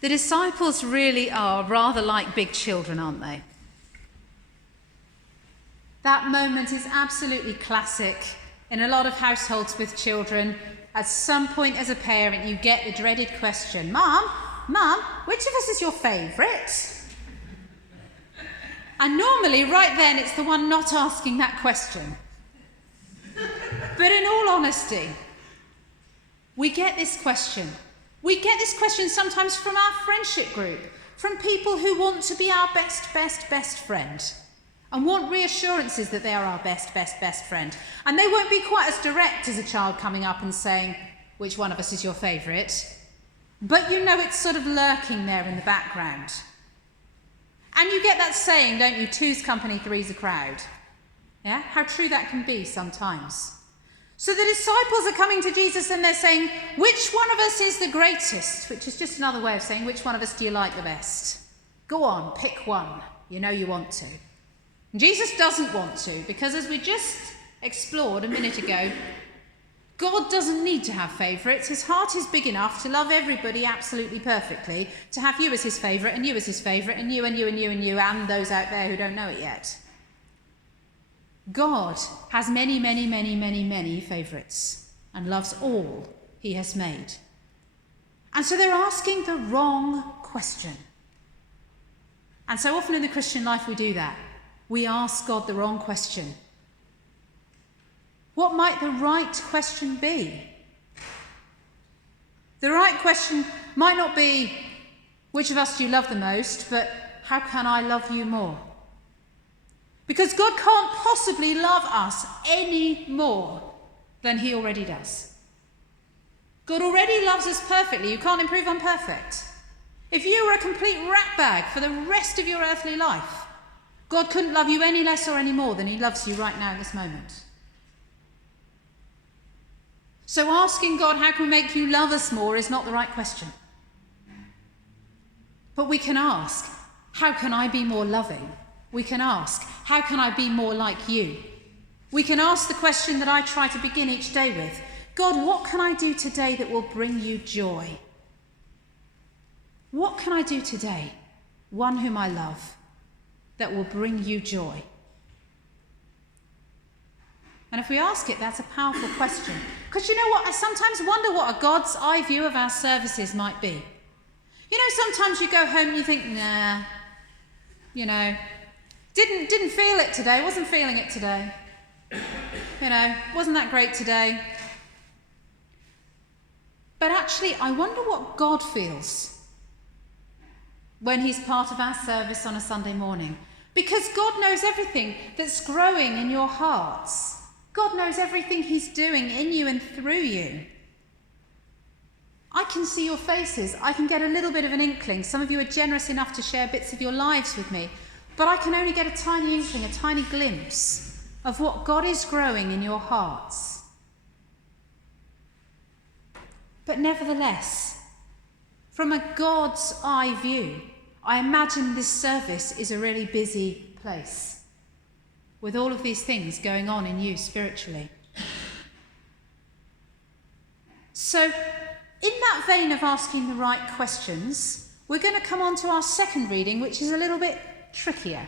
The disciples really are rather like big children, aren't they? That moment is absolutely classic in a lot of households with children. At some point as a parent, you get the dreaded question, Mum, which of us is your favourite? And normally, right then, it's the one not asking that question. But in all honesty, we get this question. We get this question sometimes from our friendship group, from people who want to be our best friend and want reassurances that they are our best friend. And they won't be quite as direct as a child coming up and saying, which one of us is your favourite? But you know it's sort of lurking there in the background. And you get that saying, don't you, two's company, three's a crowd. Yeah? How true that can be sometimes. So the disciples are coming to Jesus and they're saying, which one of us is the greatest? Which is just another way of saying, which one of us do you like the best? Go on, pick one. You know you want to. And Jesus doesn't want to, because as we just explored a minute ago, God doesn't need to have favourites. His heart is big enough to love everybody absolutely perfectly, to have you as his favourite, and you as his favourite, and you, and you, and you, and you, and those out there who don't know it yet. God has many favourites and loves all he has made. And so they're asking the wrong question. And so often in the Christian life we do that. We ask God the wrong question. What might the right question be? The right question might not be, which of us do you love the most, but how can I love you more? Because God can't possibly love us any more than he already does. God already loves us perfectly. You can't improve on perfect. If you were a complete ratbag for the rest of your earthly life, God couldn't love you any less or any more than he loves you right now in this moment. So asking God, how can we make you love us more, is not the right question. But we can ask, how can I be more loving? We can ask, how can I be more like you? We can ask the question that I try to begin each day with, God, what can I do today that will bring you joy? What can I do today, one whom I love, that will bring you joy? And if we ask it, that's a powerful question. Because you know what? I sometimes wonder what a God's eye view of our services might be. You know, sometimes you go home and you think, nah, you know, didn't feel it today, wasn't feeling it today. You know, wasn't that great today? But actually, I wonder what God feels when he's part of our service on a Sunday morning. Because God knows everything that's growing in your hearts. God knows everything he's doing in you and through you. I can see your faces. I can get a little bit of an inkling. Some of you are generous enough to share bits of your lives with me. But I can only get a tiny inkling, a tiny glimpse of what God is growing in your hearts. But nevertheless, from a God's eye view, I imagine this service is a really busy place, with all of these things going on in you spiritually. So, in that vein of asking the right questions, we're going to come on to our second reading, which is a little bit trickier.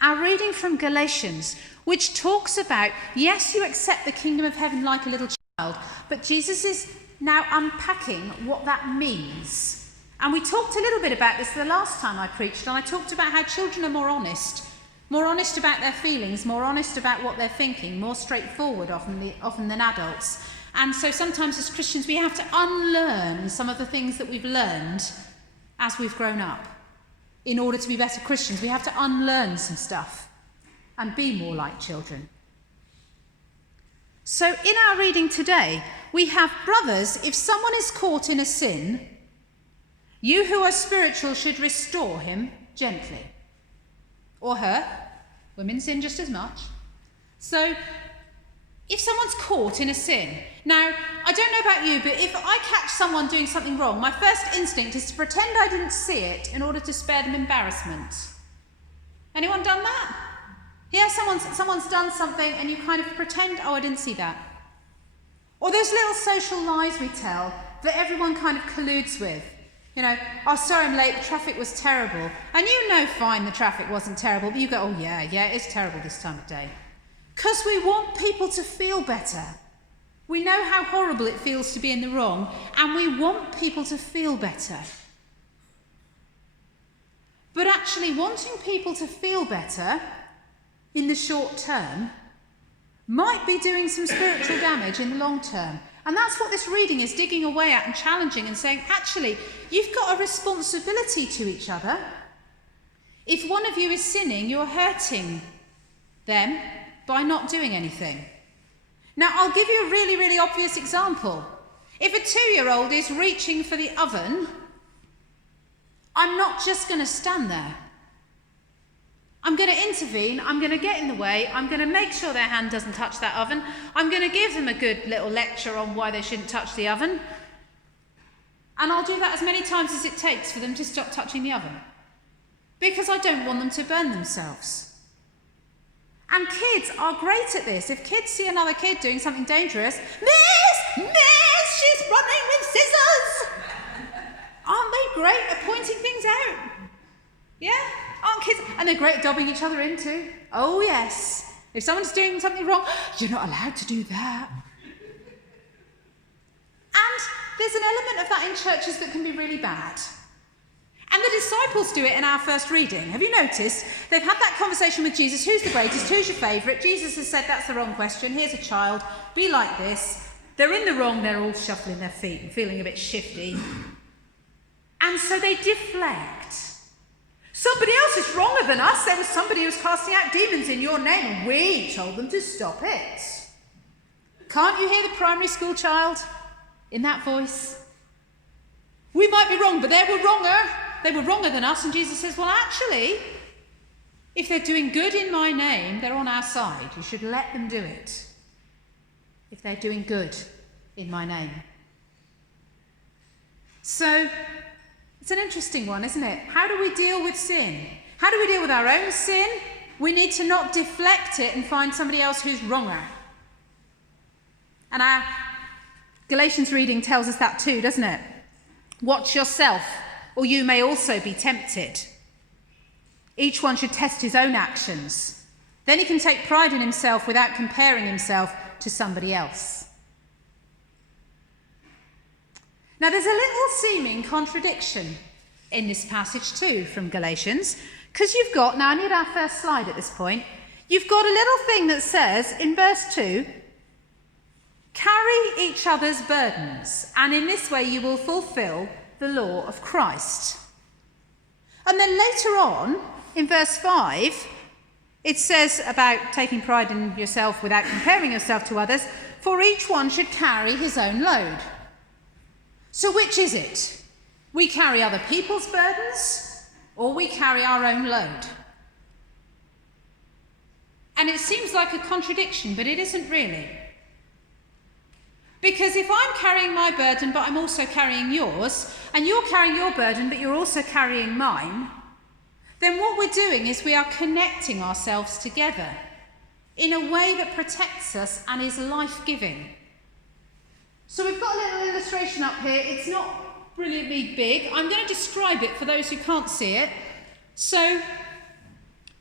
Our reading from Galatians, which talks about, yes, you accept the kingdom of heaven like a little child, but Jesus is now unpacking what that means. And we talked a little bit about this the last time I preached, and I talked about how children are more honest about their feelings, more honest about what they're thinking, more straightforward often than adults. And so sometimes as Christians we have to unlearn some of the things that we've learned as we've grown up. In order to be better Christians, we have to unlearn some stuff and be more like children. So in our reading today, we have, brothers, if someone is caught in a sin, you who are spiritual should restore him gently. Or her. Women sin just as much. So, if someone's caught in a sin, now, I don't know about you, but if I catch someone doing something wrong, my first instinct is to pretend I didn't see it in order to spare them embarrassment. Anyone done that? Yeah, someone's done something and you kind of pretend, oh, I didn't see that. Or those little social lies we tell that everyone kind of colludes with. You know, oh, sorry I'm late, the traffic was terrible. And you know fine the traffic wasn't terrible, but you go, oh yeah, it's terrible this time of day. Because we want people to feel better. We know how horrible it feels to be in the wrong, and we want people to feel better. But actually wanting people to feel better in the short term might be doing some spiritual damage in the long term. And that's what this reading is digging away at and challenging and saying, actually, you've got a responsibility to each other. If one of you is sinning, you're hurting them by not doing anything. Now, I'll give you a really, really obvious example. If a 2-year-old is reaching for the oven, I'm not just going to stand there. I'm going to intervene, I'm going to get in the way, I'm going to make sure their hand doesn't touch that oven, I'm going to give them a good little lecture on why they shouldn't touch the oven, and I'll do that as many times as it takes for them to stop touching the oven, because I don't want them to burn themselves. And kids are great at this. If kids see another kid doing something dangerous, Miss, she's running with scissors! Aren't they great at pointing things out? Yeah? Aren't kids? And they're great at dobbing each other in too. Oh yes. If someone's doing something wrong, you're not allowed to do that. And there's an element of that in churches that can be really bad. And the disciples do it in our first reading. Have you noticed? They've had that conversation with Jesus. Who's the greatest? Who's your favourite? Jesus has said that's the wrong question. Here's a child. Be like this. They're in the wrong. They're all shuffling their feet and feeling a bit shifty. And so they deflect. Somebody else is wronger than us. There was somebody who was casting out demons in your name and we told them to stop it. Can't you hear the primary school child in that voice? We might be wrong, but they were wronger. They were wronger than us. And Jesus says, well, actually, if they're doing good in my name, they're on our side. You should let them do it. If they're doing good in my name. So it's an interesting one, isn't it? How do we deal with sin? How do we deal with our own sin? We need to not deflect it and find somebody else who's wronger. And our Galatians reading tells us that too, doesn't it? Watch yourself, or you may also be tempted. Each one should test his own actions. Then he can take pride in himself without comparing himself to somebody else. Now, there's a little seeming contradiction in this passage too from Galatians, because you've got, now I need our first slide at this point, you've got a little thing that says in verse 2, carry each other's burdens, and in this way you will fulfill the law of Christ. And then later on, in verse 5, it says about taking pride in yourself without comparing yourself to others, for each one should carry his own load. So which is it? We carry other people's burdens, or we carry our own load? And it seems like a contradiction, but it isn't really. Because if I'm carrying my burden, but I'm also carrying yours, and you're carrying your burden, but you're also carrying mine, then what we're doing is we are connecting ourselves together in a way that protects us and is life-giving. So we've got a little illustration up here. It's not brilliantly big. I'm going to describe it for those who can't see it. So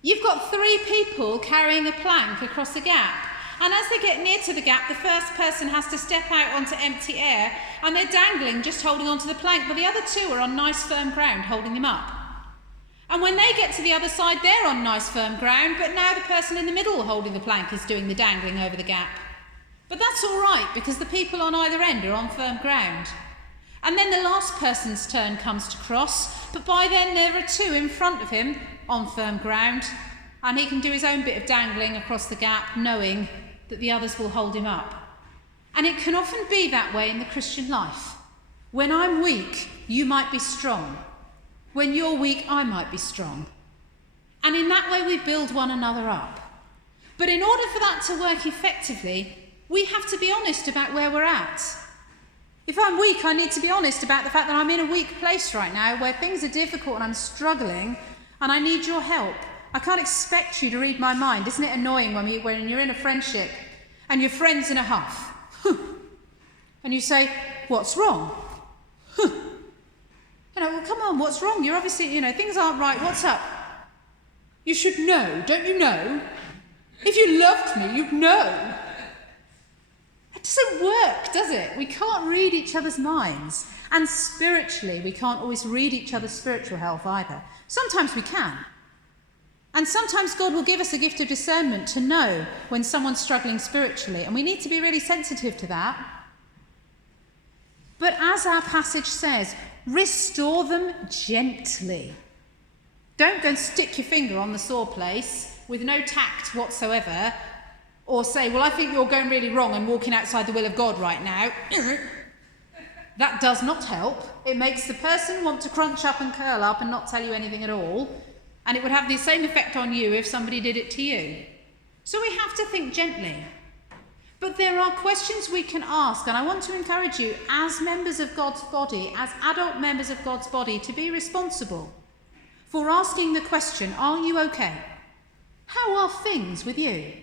you've got 3 people carrying a plank across a gap. And as they get near to the gap, the first person has to step out onto empty air, and they're dangling, just holding onto the plank, but the other 2 are on nice firm ground, holding them up. And when they get to the other side, they're on nice firm ground, but now the person in the middle holding the plank is doing the dangling over the gap. But that's all right, because the people on either end are on firm ground. And then the last person's turn comes to cross, but by then there are 2 in front of him on firm ground, and he can do his own bit of dangling across the gap, knowing that the others will hold him up. And it can often be that way in the Christian life. When I'm weak, you might be strong. When you're weak, I might be strong. And in that way we build one another up. But in order for that to work effectively, we have to be honest about where we're at. If I'm weak, I need to be honest about the fact that I'm in a weak place right now, where things are difficult and I'm struggling, and I need your help. I can't expect you to read my mind. Isn't it annoying when you're in a friendship and your friend's in a huff? And you say, what's wrong? Well, come on, what's wrong? You're obviously, things aren't right. What's up? You should know, don't you know? If you loved me, you'd know. It doesn't work, does it? We can't read each other's minds. And spiritually, we can't always read each other's spiritual health either. Sometimes we can. And sometimes God will give us a gift of discernment to know when someone's struggling spiritually. And we need to be really sensitive to that. But as our passage says, restore them gently. Don't go and stick your finger on the sore place with no tact whatsoever, or say, well, I think you're going really wrong and walking outside the will of God right now. That does not help. It makes the person want to crunch up and curl up and not tell you anything at all. And it would have the same effect on you if somebody did it to you. So we have to think gently. But there are questions we can ask, and I want to encourage you, as members of God's body, as adult members of God's body, to be responsible for asking the question, are you okay? How are things with you?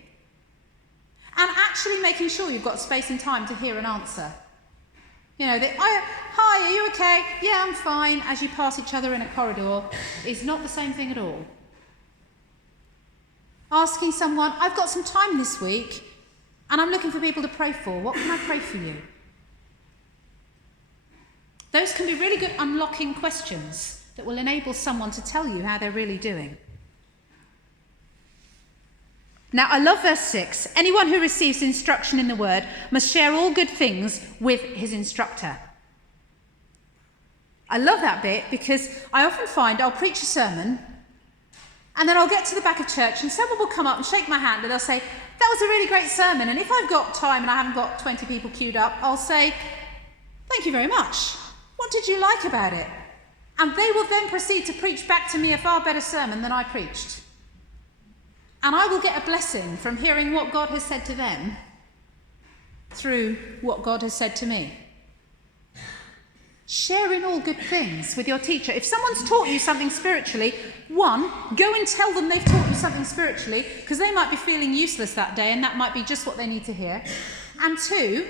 And actually making sure you've got space and time to hear an answer. Hi, are you okay? Yeah, I'm fine, as you pass each other in a corridor, is not the same thing at all. Asking someone, I've got some time this week, and I'm looking for people to pray for. What can I pray for you? Those can be really good unlocking questions that will enable someone to tell you how they're really doing. Now, I love verse 6. Anyone who receives instruction in the word must share all good things with his instructor. I love that bit because I often find I'll preach a sermon and then I'll get to the back of church and someone will come up and shake my hand and they'll say, that was a really great sermon. And if I've got time and I haven't got 20 people queued up, I'll say, thank you very much. What did you like about it? And they will then proceed to preach back to me a far better sermon than I preached. And I will get a blessing from hearing what God has said to them through what God has said to me. Sharing all good things with your teacher. If someone's taught you something spiritually, one, go and tell them they've taught you something spiritually, because they might be feeling useless that day and that might be just what they need to hear. And two,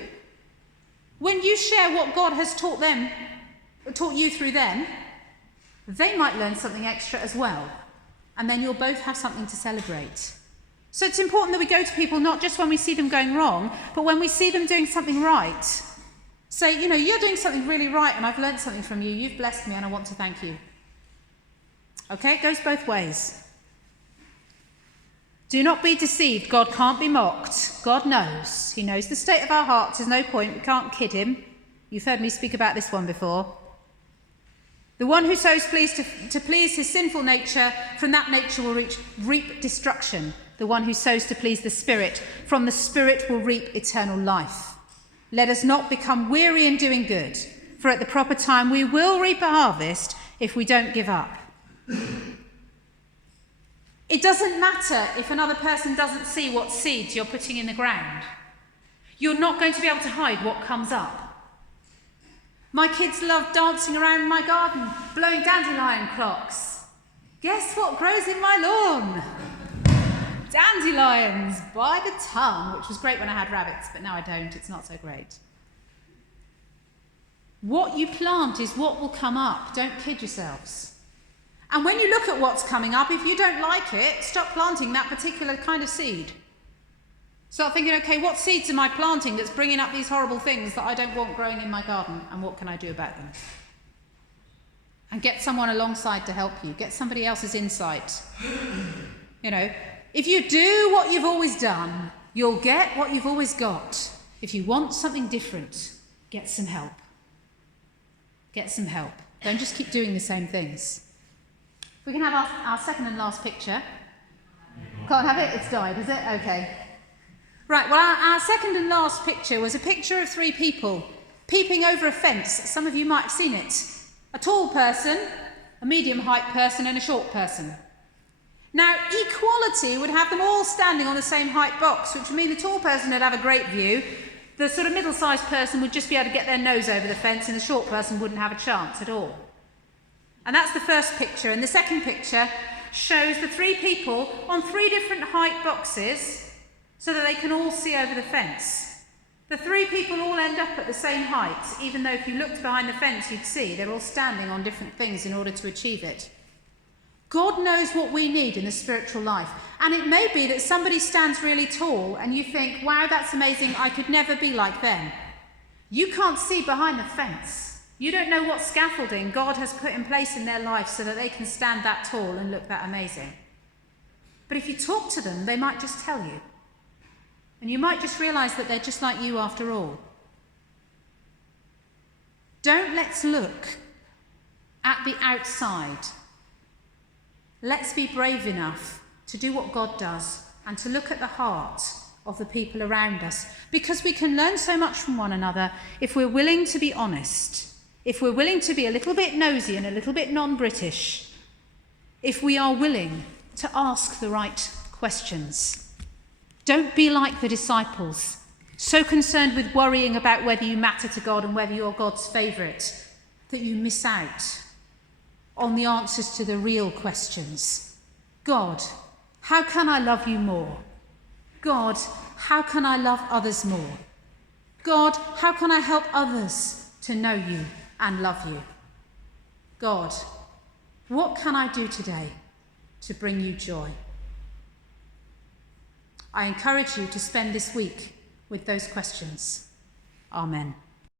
when you share what God has taught you through them, they might learn something extra as well. And then you'll both have something to celebrate. So it's important that we go to people not just when we see them going wrong, but when we see them doing something right. Say, you're doing something really right and I've learned something from you. You've blessed me and I want to thank you. Okay, it goes both ways. Do not be deceived. God can't be mocked. God knows. He knows the state of our hearts. There's no point. We can't kid him. You've heard me speak about this one before. The one who sows to please his sinful nature, from that nature will reap destruction. The one who sows to please the Spirit, from the Spirit will reap eternal life. Let us not become weary in doing good, for at the proper time we will reap a harvest if we don't give up. It doesn't matter if another person doesn't see what seeds you're putting in the ground. You're not going to be able to hide what comes up. My kids love dancing around my garden, blowing dandelion clocks. Guess what grows in my lawn? Dandelions by the ton, which was great when I had rabbits, but now I don't. It's not so great. What you plant is what will come up. Don't kid yourselves. And when you look at what's coming up, if you don't like it, stop planting that particular kind of seed. Start thinking, okay, what seeds am I planting that's bringing up these horrible things that I don't want growing in my garden, and what can I do about them? And get someone alongside to help you. Get somebody else's insight. If you do what you've always done, you'll get what you've always got. If you want something different, get some help. Get some help. Don't just keep doing the same things. We can have our second and last picture. Can't have it? It's died, is it? Okay. Right, well, our second and last picture was a picture of three people peeping over a fence. Some of you might have seen it. A tall person, a medium height person, and a short person. Now, equality would have them all standing on the same height box, which would mean the tall person would have a great view. The sort of middle-sized person would just be able to get their nose over the fence, and the short person wouldn't have a chance at all. And that's the first picture. And the second picture shows the three people on three different height boxes so that they can all see over the fence. The three people all end up at the same height, even though if you looked behind the fence you'd see they're all standing on different things in order to achieve it. God knows what we need in the spiritual life. And it may be that somebody stands really tall and you think, wow, that's amazing, I could never be like them. You can't see behind the fence. You don't know what scaffolding God has put in place in their life so that they can stand that tall and look that amazing. But if you talk to them, they might just tell you. And you might just realise that they're just like you after all. Don't let's look at the outside. Let's be brave enough to do what God does and to look at the heart of the people around us, because we can learn so much from one another if we're willing to be honest, if we're willing to be a little bit nosy and a little bit non-British, if we are willing to ask the right questions. Don't be like the disciples, so concerned with worrying about whether you matter to God and whether you're God's favourite, that you miss out on the answers to the real questions. God, how can I love you more? God, how can I love others more? God, how can I help others to know you and love you? God, what can I do today to bring you joy? I encourage you to spend this week with those questions. Amen.